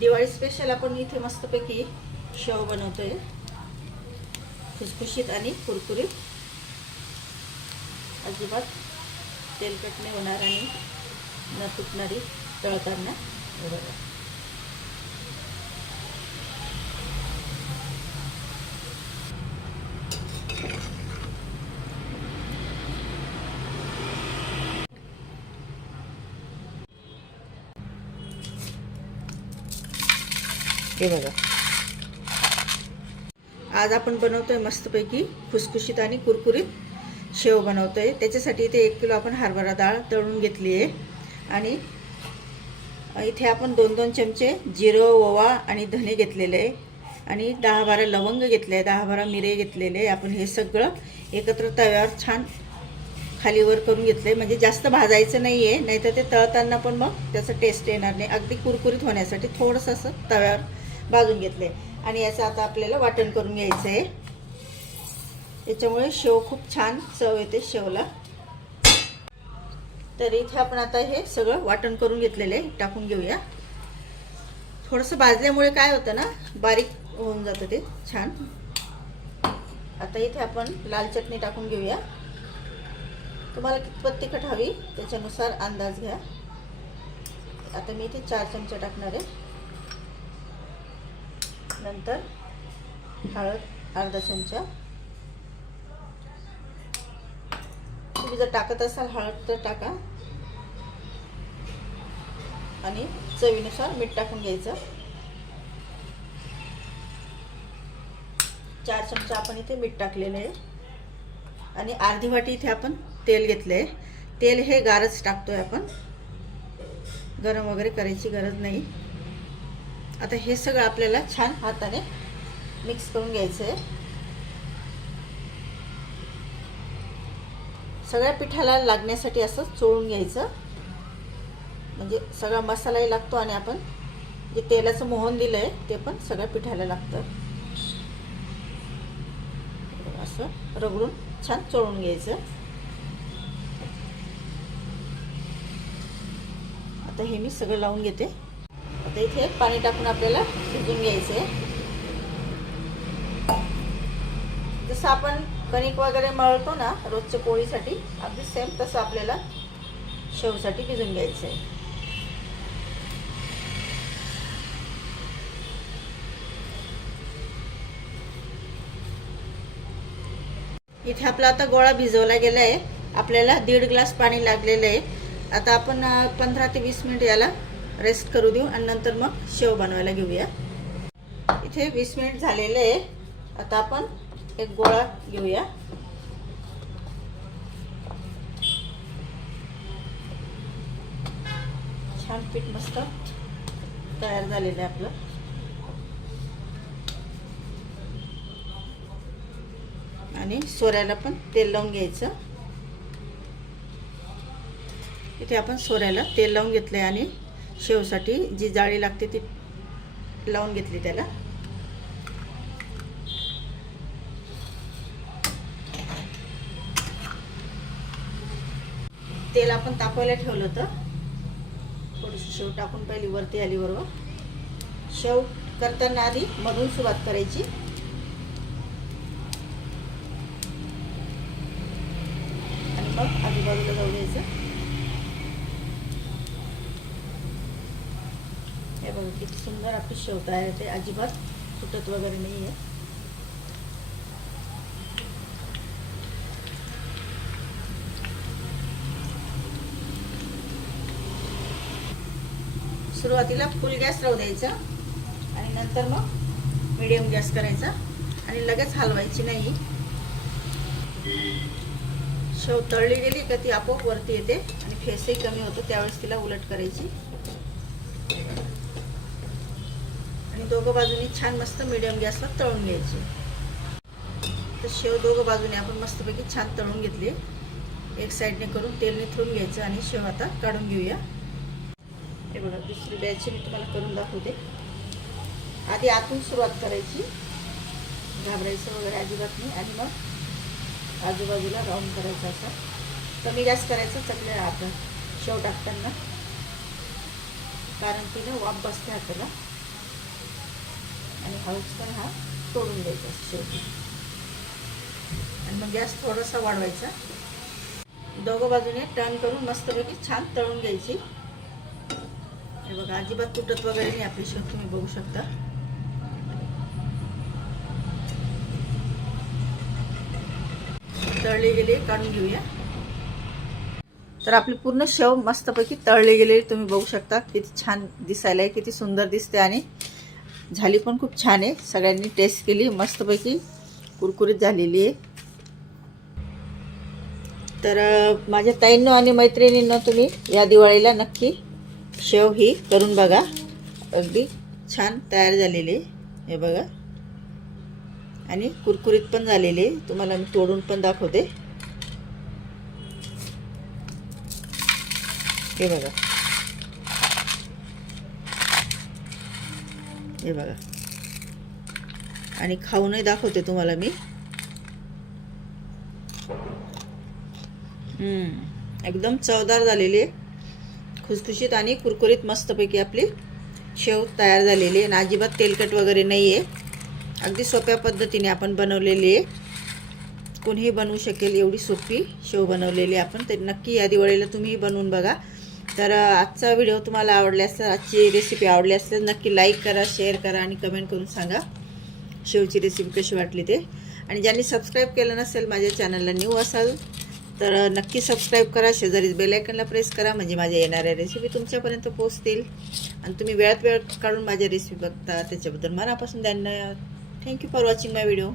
Diwali special आपण इथे मस्तपैकी शेव बनवतोय. खुसखुशीत आणि कुरकुरीत. अजिबात तेलकट नाही होणार आणि न तुटणारी तळताना. बरोबर हे बघा. आज आपण बनवतोय मस्तपैकी खुसखुशीत आणि कुरकुरीत शेव बनवतोय. त्याच्यासाठी इथे एक किलो आपण हरभरा डाळ तळून घेतली आहे. आणि इथे आपण दोन दोन चमचे जिरं ओवा आणि धने घेतलेले आहे. आणि दहा बारा लवंग घेतले आहे. दहा बारा मिरे घेतलेले आहे. आपण हे सगळं एकत्र तव्यावर छान खालीवर करून घेतले म्हणजे जास्त भाजायचं नाही आहे नाहीतर ते तळताना पण मग त्याचं टेस्ट येणार नाही. अगदी कुरकुरीत होण्यासाठी थोडंसं असं तव्यावर भाजून घेतले. आणि याचं आता आपल्याला वाटण करून घ्यायचं आहे याच्यामुळे शेव खूप छान चव येते शेवला. तर इथे आपण आता हे सगळं वाटण करून घेतलेलं आहे. टाकून घेऊया. थोडंसं भाजल्यामुळे काय होतं ना बारीक होऊन जातं ते छान. आता इथे आपण लाल चटणी टाकून घेऊया. तुम्हाला कितपत तिखट हवी त्याच्यानुसार अंदाज घ्या. आता मी इथे चार चमचे टाकणार आहे. नंतर हळद अर्धा चमचा. तुम्ही जर टाकत असाल हळद तर टाका. आणि चवीनुसार मीठ टाकून घ्यायचं. चार चमचा आपण इथे मीठ टाकलेलं आहे. आणि अर्धी वाटी इथे आपण तेल घेतलं आहे तेल हे गारच टाकतोय आपण. गरम वगैरे करायची गरज नाही. आता हे सगळं आपल्याला छान हाताने मिक्स करून घ्यायचं आहे सगळ्या पिठाला लागण्यासाठी असं चोळून घ्यायचं. म्हणजे सगळा मसालाही लागतो आणि आपण जे तेलाचं मोहन दिलं आहे ते पण सगळ्या पिठाला लागतं. असं रगडून छान चोळून घ्यायचं. आता हे मी सगळं लावून घेते. आता इथे पाणी टाकून आपल्याला शिजून घ्यायचं आहे. जसं आपण कणिक वगैरे मळतो ना रोजच्या पोळीसाठी अगदी सेम तसं आपल्याला शेवसाठी भिजून घ्यायचं आहे. इथे आपला आता गोळा भिजवला गेला आहे. आपल्याला दीड ग्लास पाणी लागलेलं आहे. आता आपण पंधरा ते वीस मिनिट याला रेस्ट करू देऊ आणि नंतर मग शेव बनवायला घेऊया. इथे वीस मिनिट झालेले आहे. आता आपण एक गोळा घेऊया. छान पीठ मस्त तयार झालेलं आहे आपलं. आणि सोऱ्याला पण तेल लावून घ्यायचं. इथे आपण सोऱ्याला तेल लावून घेतलं आहे आणि शेवसाठी जी जाळी लागते ती लावून घेतली त्याला. तेल आपण तापवायला ठेवलं होतं. थोडीशी शेव टाकून पहिली वरती आली बरोबर. शेव करताना आधी मधून सुरुवात करायची. आणि मग आजूबाजूला जाऊ द्यायचं हे बघू किती सुंदर आपली शेवता आहे ते अजिबात तुटत वगैरे नाही आहे सुरुवातीला फुल गॅस राहू द्यायचा आणि नंतर मग मिडियम गॅस करायचा आणि लगेच हलवायची नाही. शेव तळली गेली का ती आपोआप वरती येते आणि फेसही कमी होतो त्यावेळेस तिला उलट करायची आणि दोघं बाजूनी छान मस्त मिडियम गॅसला तळून घ्यायची. तर शेव दोघं बाजूने आपण मस्तपैकी छान तळून घेतली. एक साईडने करून तेल निथळून घ्यायचं आणि शेव आता काढून घेऊया. हे बघा दुसरी बॅच मी तुम्हाला करून दाखवते. आधी आतून सुरुवात करायची. घाबरायचं वगैरे अजिबात नाही. आणि मग आजूबाजूला राऊंड करायचा असा. कमी गॅस करायचा चकल्या आपण शेव टाकताना. कारण तिनं वाफ बसते हाताला. आणि हळूच पण हा तोडून द्यायचा शेवटी. आणि मग गॅस थोडासा वाढवायचा. दोघं बाजूने टर्न करून मस्तपैकी छान तळून घ्यायची. हे बघा अजिबात तुटत वगैरे नाही आपली शेव तुम्ही बघू शकता. तळले गेले काढून घेऊया. तर आपली पूर्ण शेव मस्तपैकी तळले गेले तुम्ही बघू शकता. किती छान दिसायला आहे किती सुंदर दिसते आणि झाली पण खूप छान आहे. सगळ्यांनी टेस्ट केली. मस्तपैकी कुरकुरीत झालेली आहे. तर माझ्या ताईंनो आणि मैत्रिणींनो तुम्ही या दिवाळीला नक्की शेव ही करून बघा. अगदी छान तयार झालेली आहे. हे बघा. आणि कुरकुरीत पण झालेली आहे. तुम्हाला मी तोडून पण दाखवते. हे बघा. हे बघा. आणि खाऊनही दाखवते तुम्हाला मी. एकदम चवदार झालेली आहे. खुसखुशीत आणि कुरकुरीत मस्तपैकी आपली शेव तयार झालेली आहे. आणि अजिबात तेलकट वगैरे नाही आहे अगदी सोप्या पद्धतीने आपण बनवलेली आहे. कोणीही बनवू शकेल एवढी सोपी शेव बनवलेली आहे आपण. ते नक्की या दिवाळीला तुम्हीही बनवून बघा. तर आजचा व्हिडिओ तुम्हाला आवडला असेल आजची रेसिपी आवडली असल्यास नक्की लाईक करा शेअर करा आणि कमेंट करून सांगा. शेवची रेसिपी कशी वाटली ते. आणि ज्यांनी सबस्क्राईब केलं नसेल माझ्या चॅनलला न्यू असाल तर नक्की सबस्क्राईब करा. शेजारीच बेलायकनला प्रेस करा म्हणजे माझ्या येणाऱ्या रेसिपी तुमच्यापर्यंत पोहोचतील. आणि तुम्ही वेळात वेळ काढून माझ्या रेसिपी बघता त्याच्याबद्दल मनापासून धन्यवाद. Thank you for watching my video